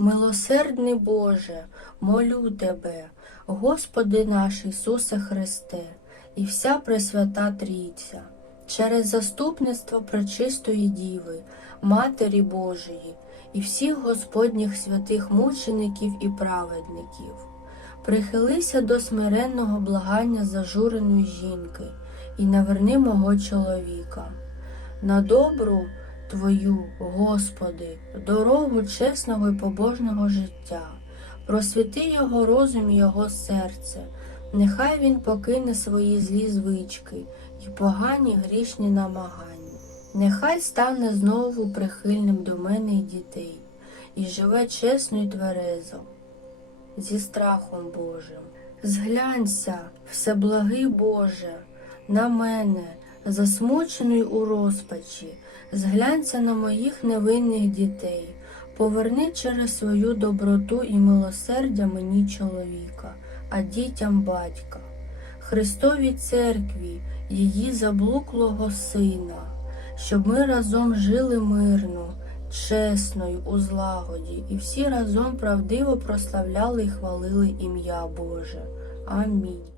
Милосердний Боже, молю Тебе, Господи наш Ісусе Христе, і вся Пресвята Трійця, через заступництво Пречистої Діви, Матері Божої і всіх Господніх святих мучеників і праведників. Прихилися до смиренного благання зажуреної жінки і наверни мого чоловіка. На добру Твою, Господи, дорогу чесного і побожного життя, просвіти його розум і його серце, нехай він покине свої злі звички і погані грішні намагання. Нехай стане знову прихильним до мене і дітей, і живе чесно і тверезо, зі страхом Божим. Зглянься, всеблагий Боже, на мене, засмучений у розпачі, зглянься на моїх невинних дітей, поверни через свою доброту і милосердя мені чоловіка, а дітям батька, Христовій церкві, її заблуклого сина, щоб ми разом жили мирно, чесно й у злагоді, і всі разом правдиво прославляли і хвалили ім'я Боже. Амінь.